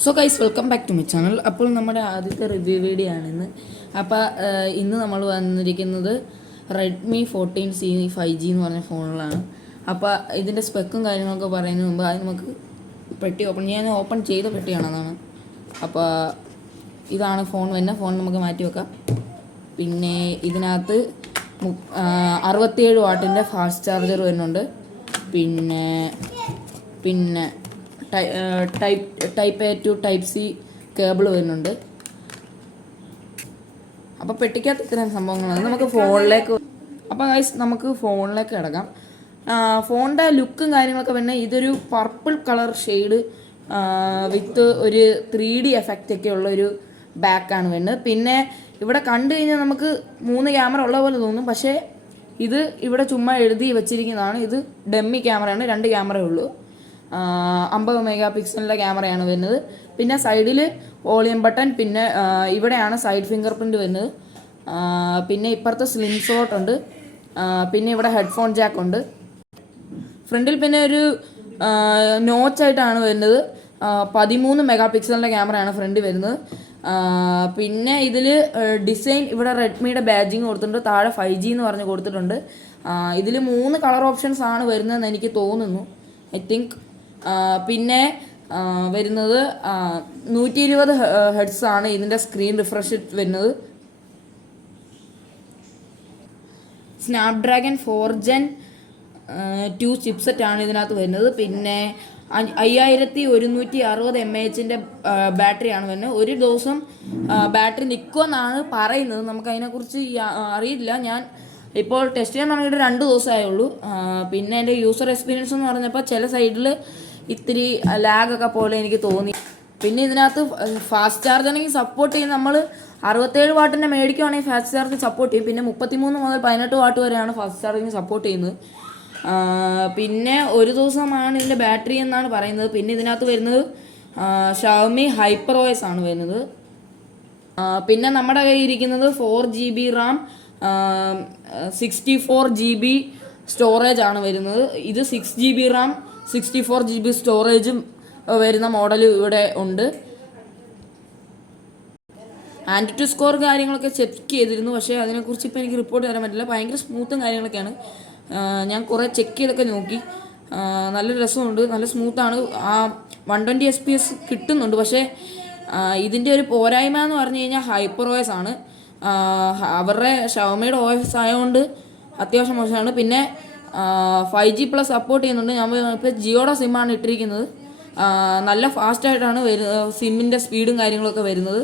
So guys welcome back to my channel. അപ്പോൾ നമ്മുടെ ആദ്യത്തെ റിവ്യൂ വീഡിയോ ആണിന്ന്. അപ്പോൾ ഇന്ന് നമ്മൾ വന്നിരിക്കുന്നത് റെഡ്മി 14C 5G എന്ന് പറഞ്ഞ ഫോണിലാണ്. അപ്പോൾ ഇതിൻ്റെ സ്പെക്കും കാര്യങ്ങളൊക്കെ പറയുന്നതിന് മുമ്പ് അത് നമുക്ക് പെട്ടി ഞാൻ ഓപ്പൺ ചെയ്ത പെട്ടിയാണ് അതാണ്. അപ്പോൾ ഇതാണ് ഫോൺ വരുന്ന ഫോൺ നമുക്ക് മാറ്റി വെക്കാം. പിന്നെ ഇതിനകത്ത് 67 വാട്ടിൻ്റെ ഫാസ്റ്റ് ചാർജർ വരുന്നുണ്ട്. പിന്നെ പിന്നെ type A to type C cable വരുന്നുണ്ട്. അപ്പോൾ പെട്ടിക്കകത്ത് ഇത്രയും സംഭവങ്ങളാണ്. നമുക്ക് ഫോണിലേക്ക് നമുക്ക് ഫോണിലേക്ക് കിടക്കാം. ഫോണിൻ്റെ ലുക്കും കാര്യങ്ങളൊക്കെ പിന്നെ ഇതൊരു പർപ്പിൾ കളർ ഷെയ്ഡ് വിത്ത് ഒരു 3D എഫക്റ്റ് ഒക്കെ ഉള്ളൊരു ബാക്കാണ് വരുന്നത്. പിന്നെ ഇവിടെ കണ്ടു കഴിഞ്ഞാൽ നമുക്ക് 3 ക്യാമറ ഉള്ള പോലെ തോന്നും, പക്ഷേ ഇത് ഇവിടെ ചുമ്മാ എഴുതി വെച്ചിരിക്കുന്നതാണ്. ഇത് ഡമ്മി ക്യാമറയാണ്, 2 ക്യാമറയേ ഉള്ളൂ. 50 മെഗാ പിക്സലിൻ്റെ ക്യാമറയാണ് വരുന്നത്. പിന്നെ സൈഡിൽ വോളിയം ബട്ടൺ, പിന്നെ ഇവിടെയാണ് സൈഡ് ഫിംഗർ പ്രിൻറ്റ് വരുന്നത്. പിന്നെ ഇപ്പുറത്ത് സ്ലിം സ്ലോട്ട് ഉണ്ട്. പിന്നെ ഇവിടെ ഹെഡ്ഫോൺ ജാക്ക് ഉണ്ട്. ഫ്രണ്ടിൽ പിന്നെ ഒരു നോച്ചായിട്ടാണ് വരുന്നത്. 13 മെഗാ പിക്സലിൻ്റെ ക്യാമറയാണ് ഫ്രണ്ടിൽ വരുന്നത്. പിന്നെ ഇതിൽ ഡിസൈൻ ഇവിടെ റെഡ്മിയുടെ ബാഡ്ജിങ് കൊടുത്തിട്ടുണ്ട്. താഴെ 5G എന്ന് പറഞ്ഞ് കൊടുത്തിട്ടുണ്ട്. ഇതിൽ 3 കളർ ഓപ്ഷൻസ് ആണ് വരുന്നതെന്ന് എനിക്ക് തോന്നുന്നു, ഐ തിങ്ക്. പിന്നെ വരുന്നത് 120 ഹെർട്സ് ആണ് ഇതിൻ്റെ സ്ക്രീൻ റിഫ്രഷ് വരുന്നത്. സ്നാപ്ഡ്രാഗൺ 4 Gen 2 ചിപ്സെറ്റ് ആണ് ഇതിനകത്ത് വരുന്നത്. പിന്നെ 5160 mAh ബാറ്ററിയാണ് വരുന്നത്. ഒരു ദിവസം ബാറ്ററി നിൽക്കുമെന്നാണ് പറയുന്നത്. നമുക്കതിനെക്കുറിച്ച് അറിയില്ല. ഞാൻ ഇപ്പോൾ ടെസ്റ്റ് ചെയ്യാൻ തുടങ്ങിയിട്ട് 2 ദിവസമായുള്ളൂ. പിന്നെ എൻ്റെ യൂസർ എക്സ്പീരിയൻസ് എന്ന് പറഞ്ഞപ്പോൾ ചില സൈഡിൽ ഇത്തിരി ലാഗൊക്കെ പോലെ എനിക്ക് തോന്നി. പിന്നെ ഇതിനകത്ത് ഫാസ്റ്റ് ചാർജറിങ് സപ്പോർട്ട് ചെയ്യും. നമ്മൾ 67 വാട്ടിൻ്റെ മേടിക്കുവാണെങ്കിൽ ഫാസ്റ്റ് ചാർജ് സപ്പോർട്ട് ചെയ്യും. പിന്നെ 33 മുതൽ 18 വാട്ട് വരെയാണ് ഫാസ്റ്റ് ചാർജിങ് സപ്പോർട്ട് ചെയ്യുന്നത്. പിന്നെ ഒരു ദിവസമാണ് ഇതിൻ്റെ ബാറ്ററി എന്നാണ് പറയുന്നത്. പിന്നെ ഇതിനകത്ത് വരുന്നത് ഷവമി HyperOS ആണ് വരുന്നത്. പിന്നെ നമ്മുടെ കയ്യിൽ ഇരിക്കുന്നത് 4GB RAM 64GB സ്റ്റോറേജ് ആണ് വരുന്നത്. ഇത് 6GB RAM 64GB സ്റ്റോറേജും വരുന്ന മോഡൽ ഇവിടെ ഉണ്ട്. ആൻറ്റി സ്കോർ കാര്യങ്ങളൊക്കെ ചെക്ക് ചെയ്തിരുന്നു, പക്ഷേ അതിനെക്കുറിച്ച് ഇപ്പോൾ എനിക്ക് റിപ്പോർട്ട് തരാൻ പറ്റില്ല. ഭയങ്കര സ്മൂത്തും കാര്യങ്ങളൊക്കെയാണ്. ഞാൻ കുറേ ചെക്ക് ചെയ്തൊക്കെ നോക്കി. നല്ല രസമുണ്ട്, നല്ല സ്മൂത്താണ്. 120 FPS കിട്ടുന്നുണ്ട്. പക്ഷേ ഇതിൻ്റെ ഒരു പോരായ്മ എന്ന് പറഞ്ഞു കഴിഞ്ഞാൽ HyperOS ആണ്. അവരുടെ ഷവമിയുടെ OS ആയതുകൊണ്ട് അത്യാവശ്യം മോശമാണ്. പിന്നെ 5G+ സപ്പോർട്ട് ചെയ്യുന്നുണ്ട്. ഞാൻ ഇപ്പോൾ ജിയോയുടെ സിമ്മാണ് ഇട്ടിരിക്കുന്നത്. നല്ല ഫാസ്റ്റായിട്ടാണ് സിമ്മിൻ്റെ സ്പീഡും കാര്യങ്ങളൊക്കെ വരുന്നത്.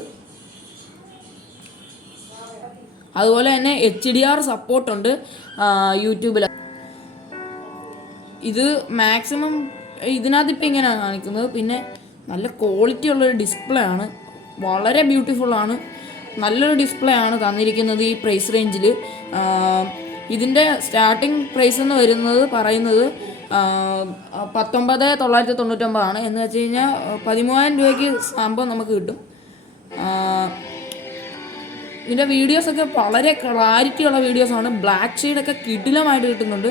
അതുപോലെ തന്നെ HDR സപ്പോർട്ടുണ്ട് യൂട്യൂബിൽ. ഇത് മാക്സിമം ഇതിനകത്ത് ഇപ്പം ഇങ്ങനെയാണ് കാണിക്കുന്നത്. പിന്നെ നല്ല ക്വാളിറ്റി ഉള്ളൊരു ഡിസ്പ്ലേ ആണ്, വളരെ ബ്യൂട്ടിഫുള്ളാണ്. നല്ലൊരു ഡിസ്പ്ലേ ആണ് തന്നിരിക്കുന്നത് ഈ പ്രൈസ് റേഞ്ചിൽ. ഇതിൻ്റെ സ്റ്റാർട്ടിംഗ് പ്രൈസ് എന്ന് പറയുന്നത് 19,999 ആണ്. എന്ന് വെച്ച് കഴിഞ്ഞാൽ 13,000 രൂപയ്ക്ക് സംഭവം നമുക്ക് കിട്ടും. ഇതിൻ്റെ വീഡിയോസൊക്കെ വളരെ ക്ലാരിറ്റി ഉള്ള വീഡിയോസാണ്. ബ്ലാക്ക് ഷെയ്ഡൊക്കെ കിടിലമായിട്ട് കിട്ടുന്നുണ്ട്.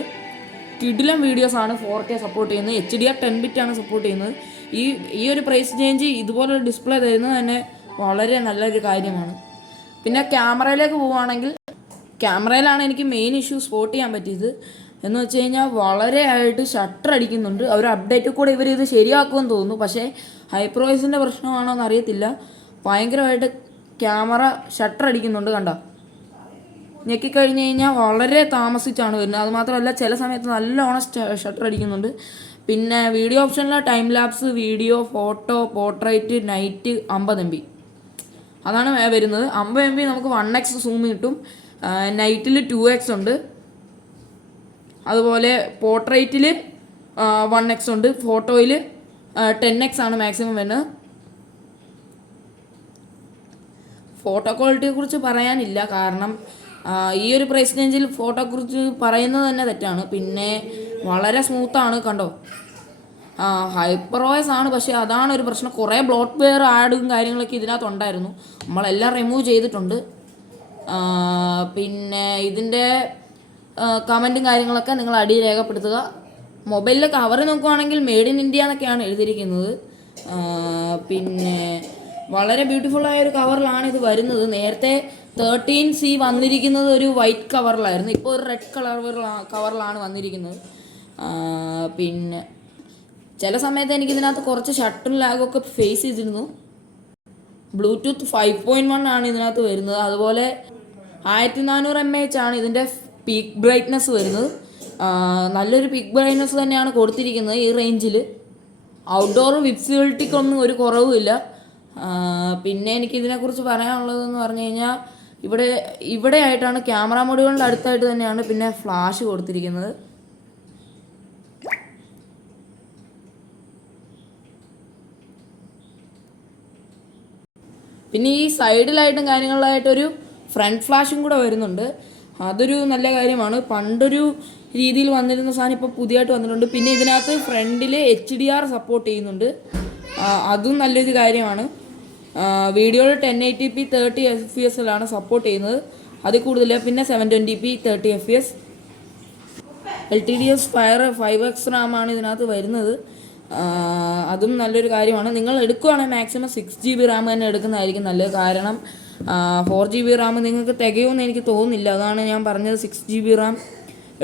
കിടിലം വീഡിയോസാണ്. 4K സപ്പോർട്ട് ചെയ്യുന്നത്. HDR 10 ആണ് സപ്പോർട്ട് ചെയ്യുന്നത്. ഈ ഒരു പ്രൈസ് ചേഞ്ച് ഇതുപോലൊരു ഡിസ്പ്ലേ തരുന്നത് തന്നെ വളരെ നല്ലൊരു കാര്യമാണ്. പിന്നെ ക്യാമറയിലേക്ക് പോവുകയാണെങ്കിൽ ക്യാമറയിലാണ് എനിക്ക് മെയിൻ ഇഷ്യൂ സ്പോട്ട് ചെയ്യാൻ പറ്റിയത്. എന്ന് വെച്ച് കഴിഞ്ഞാൽ വളരെ ആയിട്ട് ഷട്ടർ അടിക്കുന്നുണ്ട്. അവർ അപ്ഡേറ്റ് കൂടെ ഇത് ശരിയാക്കുമെന്ന് തോന്നുന്നു. പക്ഷേ HyperOSൻ്റെ പ്രശ്നമാണോ എന്ന് അറിയത്തില്ല. ഭയങ്കരമായിട്ട് ക്യാമറ ഷട്ടർ അടിക്കുന്നുണ്ട്. കണ്ടോ, ഞെക്കിക്കഴിഞ്ഞ് കഴിഞ്ഞാൽ വളരെ താമസിച്ചാണ് വരുന്നത്. അതുമാത്രമല്ല ചില സമയത്ത് നല്ലോണം ഷട്ടർ അടിക്കുന്നുണ്ട്. പിന്നെ വീഡിയോ ഓപ്ഷനിലെ time lapse, video, photo, portrait, night 50 MB അതാണ് വരുന്നത്. 50 MB നമുക്ക് 1x സൂം കിട്ടും. നൈറ്റിൽ 2x ഉണ്ട്. അതുപോലെ പോർട്രേറ്റിൽ 1x ഉണ്ട്. ഫോട്ടോയിൽ 10x ആണ് മാക്സിമം വരുന്നത്. ഫോട്ടോ ക്വാളിറ്റിയെ കുറിച്ച് പറയാനില്ല, കാരണം ഈ ഒരു പ്രൈസ് റേഞ്ചിൽ ഫോട്ടോയെക്കുറിച്ച് പറയുന്നത് തന്നെ തെറ്റാണ്. പിന്നെ വളരെ സ്മൂത്താണ്, കണ്ടോ. HyperOS ആണ്, പക്ഷേ അതാണ് ഒരു പ്രശ്നം. കുറേ ബ്ലോട്ട്വെയർ ആഡും കാര്യങ്ങളൊക്കെ ഇതിനകത്ത് ഉണ്ടായിരുന്നു. നമ്മളെല്ലാം റിമൂവ് ചെയ്തിട്ടുണ്ട്. പിന്നെ ഇതിൻ്റെ കമൻറ്റും കാര്യങ്ങളൊക്കെ നിങ്ങൾ അടിയിൽ രേഖപ്പെടുത്തുക. മൊബൈലിലെ കവർ നോക്കുവാണെങ്കിൽ മെയ്ഡ് ഇൻ ഇന്ത്യ എന്നൊക്കെയാണ് എഴുതിയിരിക്കുന്നത്. പിന്നെ വളരെ ബ്യൂട്ടിഫുള്ളായ ഒരു കവറിലാണ് ഇത് വരുന്നത്. നേരത്തെ 13C വന്നിരിക്കുന്നത് ഒരു വൈറ്റ് കവറിലായിരുന്നു, ഇപ്പോൾ ഒരു റെഡ് കവറിലാണ് വന്നിരിക്കുന്നത്. പിന്നെ ചില സമയത്ത് എനിക്ക് ഇതിനകത്ത് കുറച്ച് ഷട്ടർ ലാഗൊക്കെ ഫേസ് ചെയ്തിരുന്നു. ബ്ലൂടൂത്ത് 5.1 ആണ് ഇതിനകത്ത് വരുന്നത്. അതുപോലെ 1400 mAh ആണ് ഇതിൻ്റെ പീക്ക് ബ്രൈറ്റ്നസ് വരുന്നത്. നല്ലൊരു പീക്ക് ബ്രൈറ്റ്നസ് തന്നെയാണ് കൊടുത്തിരിക്കുന്നത് ഈ റേഞ്ചിൽ. ഔട്ട്ഡോർ വിസിബിലിറ്റിക്കൊന്നും ഒരു കുറവുമില്ല. പിന്നെ എനിക്ക് ഇതിനെക്കുറിച്ച് പറയാനുള്ളതെന്ന് പറഞ്ഞു കഴിഞ്ഞാൽ ഇവിടെ ആയിട്ടാണ് ക്യാമറ മോഡുകളുടെ അടുത്തായിട്ട് തന്നെയാണ് പിന്നെ ഫ്ലാഷ് കൊടുത്തിരിക്കുന്നത്. പിന്നെ ഈ സൈഡിലായിട്ടും കാര്യങ്ങളിലായിട്ടൊരു ഫ്രണ്ട് ഫ്ലാഷും കൂടെ വരുന്നുണ്ട്. അതൊരു നല്ല കാര്യമാണ്. പണ്ടൊരു രീതിയിൽ വന്നിരുന്ന സാധനം ഇപ്പോൾ പുതിയതായിട്ട് വന്നിട്ടുണ്ട്. പിന്നെ ഇതിനകത്ത് ഫ്രണ്ടിൽ HDR സപ്പോർട്ട് ചെയ്യുന്നുണ്ട്, അതും നല്ലൊരു കാര്യമാണ്. വീഡിയോയിൽ 1080p 30 FPS സപ്പോർട്ട് ചെയ്യുന്നത്, അതിൽ കൂടുതൽ. പിന്നെ 720p 30 FPS. LTDS Fire 5x RAM ആണ് ഇതിനകത്ത് വരുന്നത്, അതും നല്ലൊരു കാര്യമാണ്. നിങ്ങൾ എടുക്കുകയാണെങ്കിൽ മാക്സിമം 6GB RAM തന്നെ എടുക്കുന്നതായിരിക്കും നല്ലത്. കാരണം 4GB RAM നിങ്ങൾക്ക് തികയുമെന്ന് എനിക്ക് തോന്നുന്നില്ല, അതാണ് ഞാൻ പറഞ്ഞത് 6GB RAM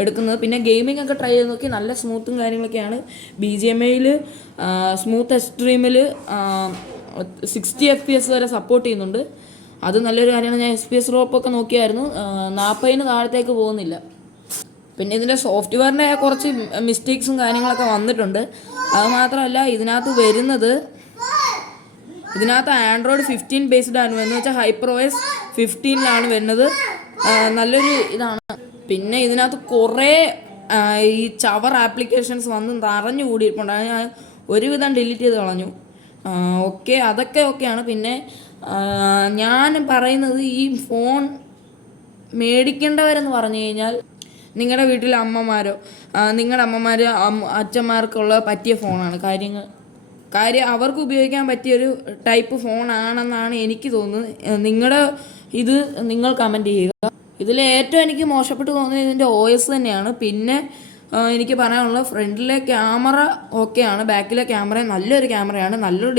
എടുക്കുന്നത്. പിന്നെ ഗെയിമിംഗ് ഒക്കെ ട്രൈ ചെയ്ത് നോക്കി, നല്ല സ്മൂത്തും കാര്യങ്ങളൊക്കെയാണ്. BGMIയിൽ സ്മൂത്ത് എക്സ്ട്രീമിൽ 60 FPS വരെ സപ്പോർട്ട് ചെയ്യുന്നുണ്ട്, അത് നല്ലൊരു കാര്യമാണ്. ഞാൻ FPS ഡ്രോപ്പൊക്കെ നോക്കിയായിരുന്നു, 40-ന് താഴത്തേക്ക് പോകുന്നില്ല. പിന്നെ ഇതിൻ്റെ സോഫ്റ്റ്വെയറിൻ്റെ കുറച്ച് മിസ്റ്റേക്സും കാര്യങ്ങളൊക്കെ വന്നിട്ടുണ്ട്. അത് മാത്രമല്ല ഇതിനകത്ത് ആൻഡ്രോയിഡ് 15 ബേസ്ഡ് ആണ് വരുന്നത്, വെച്ചാൽ HyperOS 15 വരുന്നത്. നല്ലൊരു ഇതാണ്. പിന്നെ ഇതിനകത്ത് കുറേ ഈ ചവർ ആപ്ലിക്കേഷൻസ് വന്ന് നിറഞ്ഞു കൂടിയിട്ടുണ്ട്, ഞാൻ ഒരുവിധം ഡിലീറ്റ് ചെയ്ത് കളഞ്ഞു. അതൊക്കെ ഓക്കെയാണ്. പിന്നെ ഞാൻ പറയുന്നത് ഈ ഫോൺ മേടിക്കേണ്ടവരെന്ന് പറഞ്ഞു കഴിഞ്ഞാൽ നിങ്ങളുടെ വീട്ടിലെ നിങ്ങളുടെ അച്ഛന്മാർക്കുള്ള പറ്റിയ ഫോണാണ്. കാര്യം അവർക്ക് ഉപയോഗിക്കാൻ പറ്റിയൊരു ടൈപ്പ് ഫോണാണെന്നാണ് എനിക്ക് തോന്നുന്നത്. നിങ്ങൾ കമൻറ്റ് ചെയ്യുക. ഇതിൽ ഏറ്റവും എനിക്ക് മോശപ്പെട്ട് തോന്നിയത് ഇതിൻ്റെ OS തന്നെയാണ്. പിന്നെ എനിക്ക് പറയാനുള്ളത് ഫ്രണ്ടിലെ ക്യാമറ ഓക്കെയാണ്, ബാക്കിലെ ക്യാമറ നല്ലൊരു ക്യാമറയാണ്, നല്ലൊരു